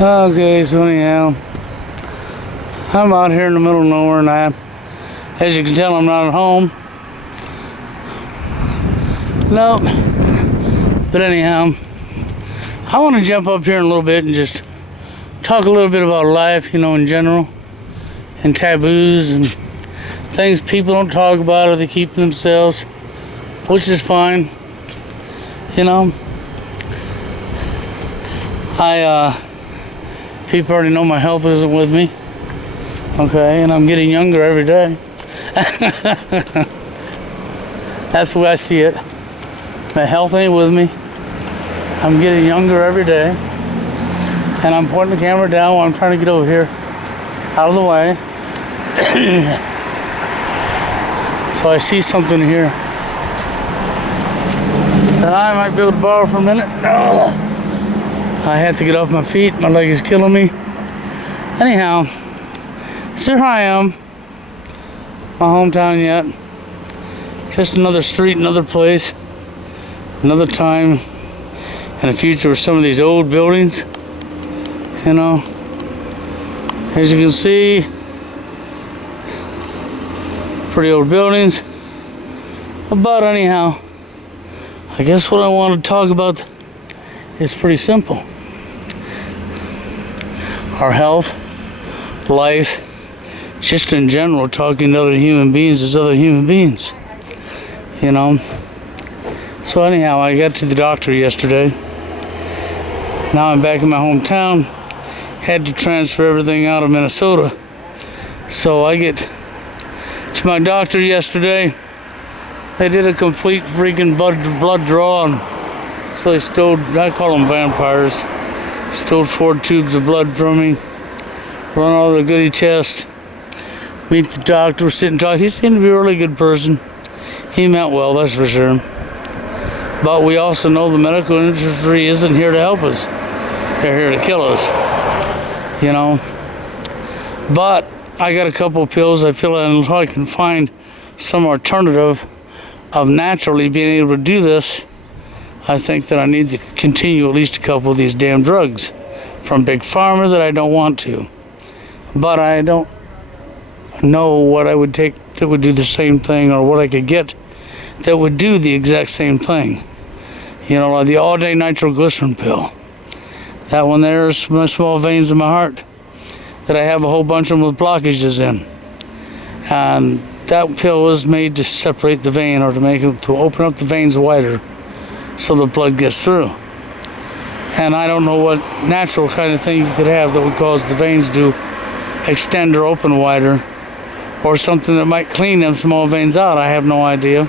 Okay, so anyhow, I'm out here in the middle of nowhere, and as you can tell, I'm not at home. Nope. But anyhow, I want to jump up here in a little bit and just talk a little bit about life, in general, and taboos and things people don't talk about or they keep to themselves, which is fine. People already know my health isn't with me. Okay, and I'm getting younger every day. That's the way I see it. My health ain't with me. I'm getting younger every day. And I'm pointing the camera down while I'm trying to get over here, out of the way. So I see something here that I might be able to borrow for a minute. I had to get off my feet. My leg is killing me. Anyhow, so here I am. My hometown yet. Just another street, another place, another time in the future with some of these old buildings. As you can see, pretty old buildings. But anyhow, I guess what I want to talk about is pretty simple. Our health, life, just in general, talking to other human beings as other human beings. So anyhow, I got to the doctor yesterday. Now I'm back in my hometown. Had to transfer everything out of Minnesota. So I get to my doctor yesterday. They did a complete freaking blood draw, and so they stole, I call them vampires, stole 4 tubes of blood from me, run all the goody tests, meet the doctor, sit and talk. He seemed to be a really good person. He meant well, that's for sure. But we also know the medical industry isn't here to help us. They're here to kill us, But I got a couple of pills. I feel until I can find some alternative of naturally being able to do this, I think that I need to continue at least a couple of these damn drugs from Big Pharma that I don't want to. But I don't know what I would take that would do the same thing, or what I could get that would do the exact same thing. Like the all-day nitroglycerin pill. That one there is my small veins in my heart that I have a whole bunch of them with blockages in. And that pill was made to separate the vein, or to open up the veins wider so the blood gets through. And I don't know what natural kind of thing you could have that would cause the veins to extend or open wider, or something that might clean them small veins out. I have no idea.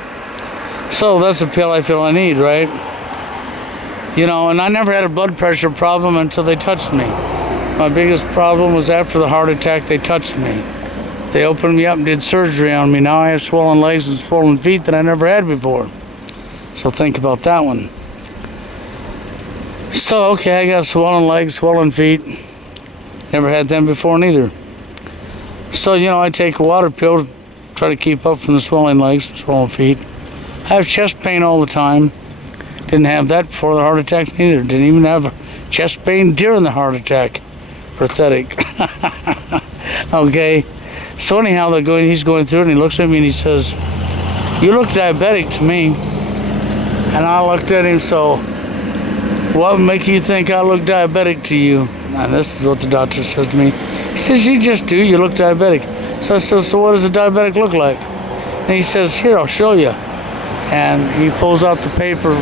So that's a pill I feel I need, right? And I never had a blood pressure problem until they touched me. My biggest problem was after the heart attack. They touched me. They opened me up and did surgery on me. Now I have swollen legs and swollen feet that I never had before. So think about that one. So, okay, I got swollen legs, swollen feet. Never had them before neither. So, I take a water pill to try to keep up from the swollen legs and swollen feet. I have chest pain all the time. Didn't have that before the heart attack neither. Didn't even have chest pain during the heart attack. Pathetic. Okay. So anyhow, he's going through it, and he looks at me and he says, "You look diabetic to me." And I looked at him, so what would make you think I look diabetic to you? And this is what the doctor says to me. He says, "You just do. You look diabetic." So I said, "So what does a diabetic look like?" And he says, "Here, I'll show you." And he pulls out the paper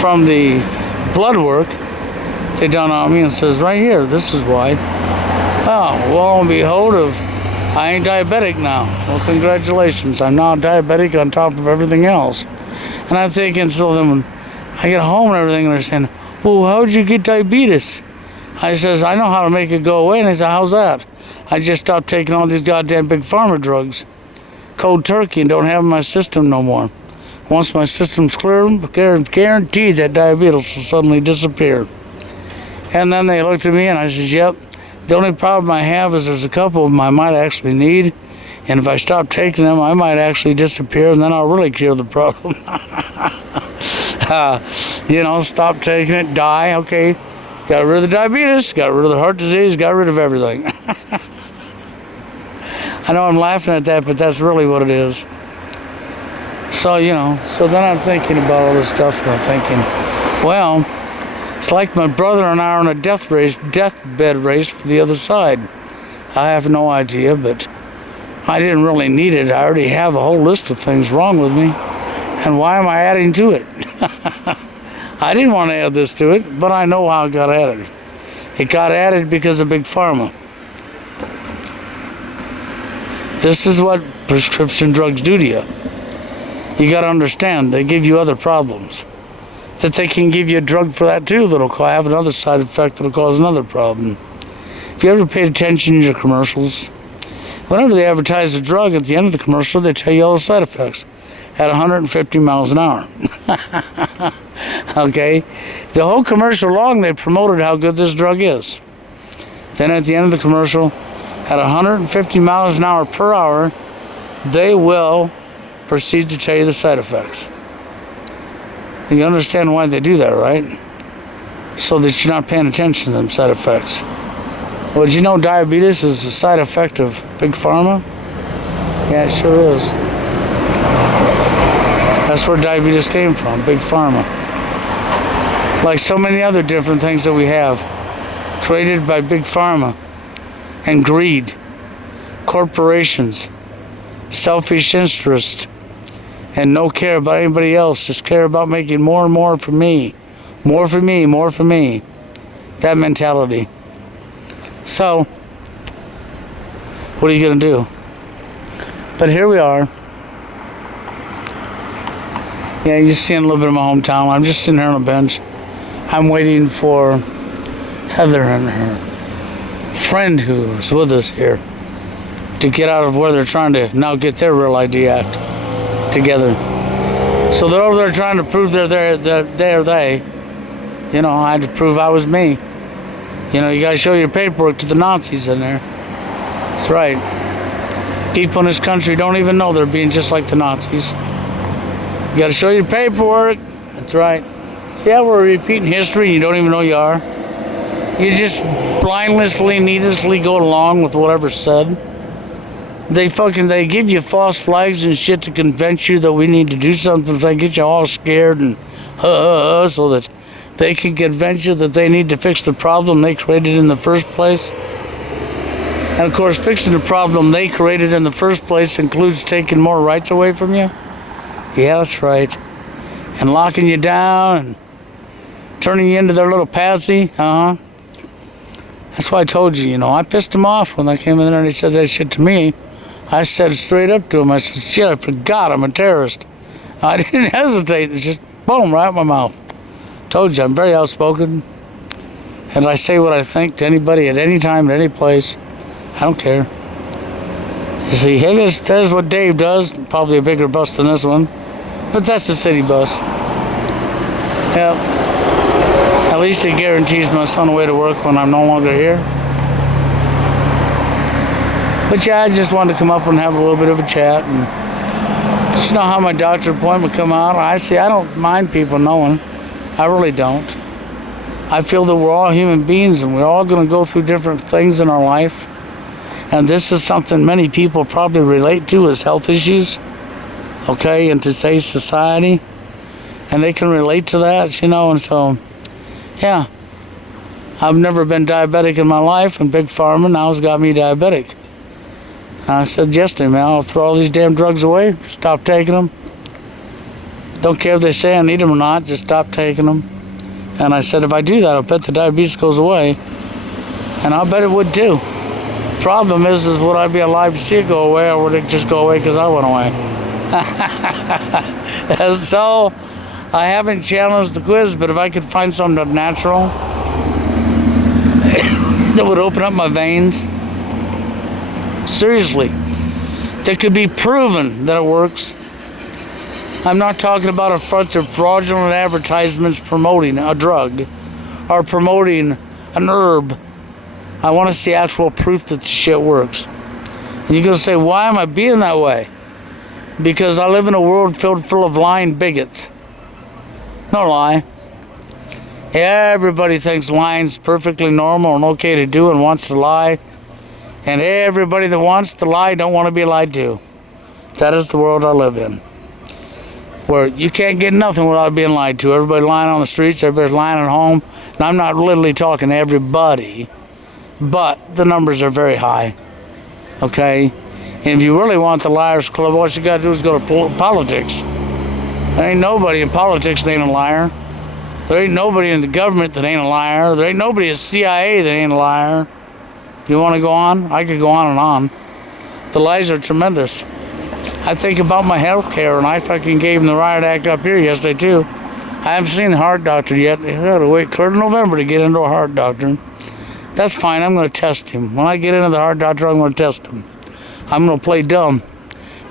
from the blood work they done on me and says, "Right here, this is why." Oh, well, and behold, I ain't diabetic now. Well, congratulations. I'm now diabetic on top of everything else. And I'm thinking, so then when I get home and everything, and they're saying, "Well, how'd you get diabetes?" I says, "I know how to make it go away." And they said, "How's that?" I just stopped taking all these goddamn Big Pharma drugs. Cold turkey, and don't have them in my system no more. Once my system's clear, guaranteed that diabetes will suddenly disappear. And then they looked at me and I said, "Yep. The only problem I have is there's a couple of them I might actually need. And if I stop taking them, I might actually disappear, and then I'll really cure the problem." Stop taking it, die, okay. Got rid of the diabetes, got rid of the heart disease, got rid of everything. I know I'm laughing at that, but that's really what it is. So, so then I'm thinking about all this stuff, and I'm thinking, well, it's like my brother and I are on a deathbed race for the other side. I have no idea, but I didn't really need it. I already have a whole list of things wrong with me, and why am I adding to it? I didn't want to add this to it, but I know how it got added. It got added because of Big Pharma. This is what prescription drugs do to you. You got to understand, they give you other problems. That they can give you a drug for that too that'll have another side effect that'll cause another problem. If you ever paid attention to your commercials, whenever they advertise a drug, at the end of the commercial, they tell you all the side effects at 150 miles an hour. Okay? The whole commercial long, they promoted how good this drug is. Then at the end of the commercial, at 150 miles an hour per hour, they will proceed to tell you the side effects. And you understand why they do that, right? So that you're not paying attention to them side effects. Well, did you know diabetes is a side effect of Big Pharma? Yeah, it sure is. That's where diabetes came from, Big Pharma. Like so many other different things that we have, created by Big Pharma and greed, corporations, selfish interests, and no care about anybody else, just care about making more and more for me. More for me, more for me. That mentality. So, what are you going to do? But here we are. Yeah, you're seeing a little bit of my hometown. I'm just sitting here on a bench. I'm waiting for Heather and her friend who's with us here to get out of where they're trying to now get their Real ID Act together. So they're over there trying to prove they're they. You know, I had to prove I was me. You know, you gotta show your paperwork to the Nazis in there. That's right. People in this country don't even know they're being just like the Nazis. You gotta show your paperwork. That's right. See how we're repeating history and you don't even know you are? You just blindlessly, needlessly go along with whatever's said. They give you false flags and shit to convince you that we need to do something. They get you all scared and so that they can convince you that they need to fix the problem they created in the first place. And of course, fixing the problem they created in the first place includes taking more rights away from you. Yeah, that's right. And locking you down and turning you into their little patsy. That's why I told you, I pissed them off when they came in there and they said that shit to me. I said it straight up to them. I said, shit, I forgot I'm a terrorist. I didn't hesitate. It's just boom, right in my mouth. Told you, I'm very outspoken. And I say what I think to anybody at any time, at any place. I don't care. You see, hey, that's what Dave does. Probably a bigger bus than this one. But that's the city bus. Yep. At least it guarantees my son a way to work when I'm no longer here. But yeah, I just wanted to come up and have a little bit of a chat. And just know how my doctor appointment come out. I don't mind people knowing. I really don't. I feel that we're all human beings and we're all going to go through different things in our life. And this is something many people probably relate to as health issues. Okay, in today's society. And they can relate to that, and so, yeah. I've never been diabetic in my life, and Big Pharma now has got me diabetic. And I said yesterday, man, I'll throw all these damn drugs away, stop taking them. Don't care if they say I need them or not, just stop taking them. And I said, if I do that, I'll bet the diabetes goes away. And I'll bet it would too. Problem is would I be alive to see it go away, or would it just go away because I went away? So, I haven't challenged the quiz, but if I could find something natural that would open up my veins, seriously, that could be proven that it works. I'm not talking about a bunch of fraudulent advertisements promoting a drug or promoting an herb. I want to see actual proof that the shit works. And you're going to say, why am I being that way? Because I live in a world filled full of lying bigots. No lie. Everybody thinks lying's perfectly normal and okay to do and wants to lie. And everybody that wants to lie don't want to be lied to. That is the world I live in, where you can't get nothing without being lied to. Everybody lying on the streets, everybody's lying at home. And I'm not literally talking to everybody, but the numbers are very high. Okay? And if you really want the Liars Club, all you got to do is go to politics. There ain't nobody in politics that ain't a liar. There ain't nobody in the government that ain't a liar. There ain't nobody at CIA that ain't a liar. You want to go on? I could go on and on. The lies are tremendous. I think about my health care, and I fucking gave him the riot act up here yesterday, too. I haven't seen the heart doctor yet. I got to wait clear to November to get into a heart doctor. That's fine. I'm going to test him. When I get into the heart doctor, I'm going to test him. I'm going to play dumb.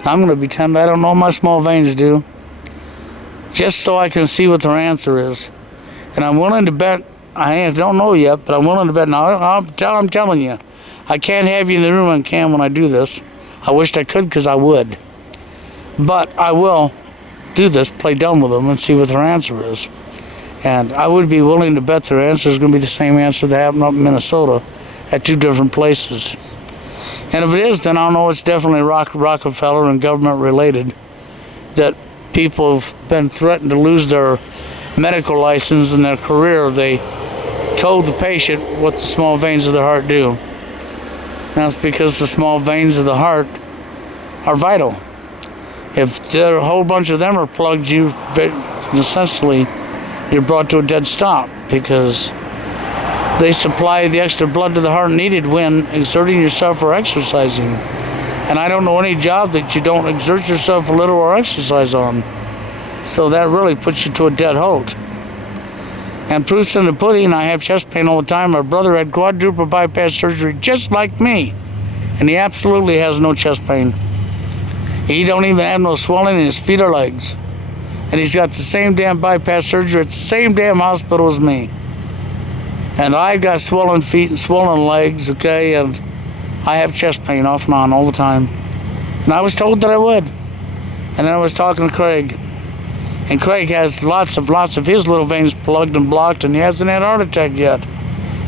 I'm going to pretend I don't know what my small veins do, just so I can see what their answer is. And I'm willing to bet, I don't know yet, but I'm willing to bet. Now, I'm telling you, I can't have you in the room on cam when I do this. I wished I could, because I would. But I will do this, play dumb with them, and see what their answer is. And I would be willing to bet their answer is going to be the same answer that happened up in Minnesota at 2 different places. And if it is, then I'll know it's definitely Rockefeller and government related, that people have been threatened to lose their medical license and their career. They told the patient what the small veins of the heart do. That's because the small veins of the heart are vital. If there a whole bunch of them are plugged, you essentially you're brought to a dead stop, because they supply the extra blood to the heart needed when exerting yourself or exercising. And I don't know any job that you don't exert yourself a little or exercise on. So that really puts you to a dead halt. And proof's in the pudding. I have chest pain all the time. My brother had quadruple bypass surgery just like me, and he absolutely has no chest pain. He don't even have no swelling in his feet or legs. And he's got the same damn bypass surgery at the same damn hospital as me. And I've got swollen feet and swollen legs, okay, and I have chest pain off and on all the time. And I was told that I would. And then I was talking to Craig. And Craig has lots of his little veins plugged and blocked, and he hasn't had a heart attack yet.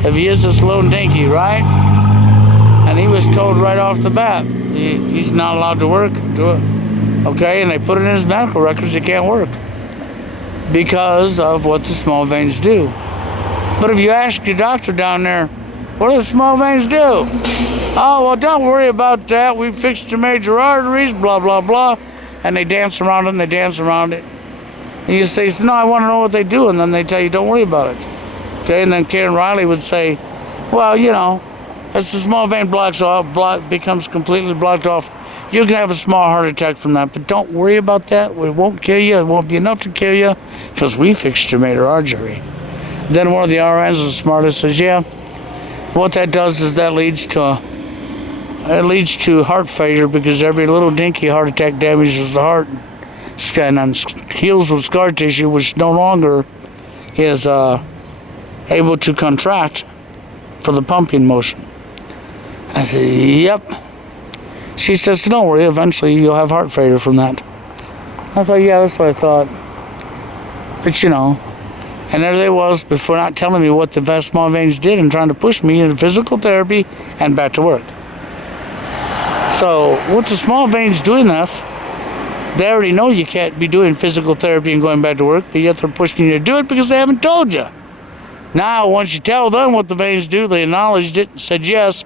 If he is this little dinky, right? And he was told right off the bat, he's not allowed to work, okay? And they put it in his medical records, he can't work because of what the small veins do. But if you ask your doctor down there, what do the small veins do? Oh, well, don't worry about that. We fixed your major arteries, blah, blah, blah. And they dance around it and they dance around it. And you say, no, I want to know what they do. And then they tell you, don't worry about it. Okay, and then Karen Riley would say, well, you know, as the small vein becomes completely blocked off, you can have a small heart attack from that. But don't worry about that. It won't kill you. It won't be enough to kill you because we fixed your major artery. Then one of the RNs, the smartest, says, yeah, what that does is that leads to heart failure, because every little dinky heart attack damages the heart and heals with scar tissue, which no longer is able to contract for the pumping motion. I said, yep. She says, don't worry, eventually you'll have heart failure from that. I thought, yeah, that's what I thought. But you know, and there they was, before not telling me what the small veins did and trying to push me into physical therapy and back to work. So with the small veins doing this, they already know you can't be doing physical therapy and going back to work, but yet they're pushing you to do it because they haven't told you. Now, once you tell them what the veins do, they acknowledged it and said yes,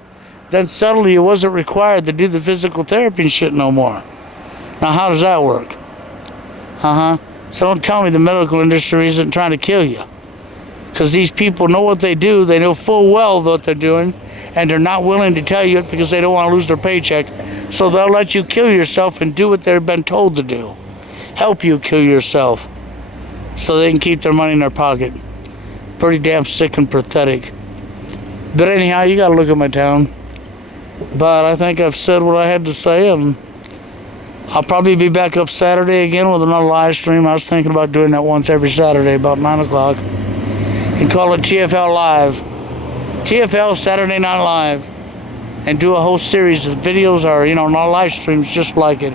then suddenly it wasn't required to do the physical therapy and shit no more. Now, how does that work? So don't tell me the medical industry isn't trying to kill you. Because these people know what they do, they know full well what they're doing, and they're not willing to tell you it because they don't want to lose their paycheck. So they'll let you kill yourself and do what they've been told to do. Help you kill yourself so they can keep their money in their pocket. Pretty damn sick and pathetic. But anyhow, you gotta look at my town. But I think I've said what I had to say, and I'll probably be back up Saturday again with another live stream. I was thinking about doing that once every Saturday about 9 o'clock. And call it TFL Live. TFL Saturday Night Live. And do a whole series of videos or, you know, not live streams just like it.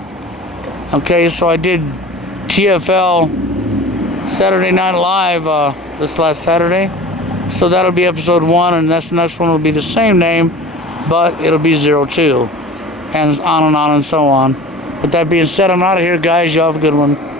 Okay, so I did TFL Saturday Night Live this last Saturday. So that'll be episode 1, and the next one will be the same name, but it'll be 02. And on and so on. With that being said, I'm out of here, guys. You have a good one.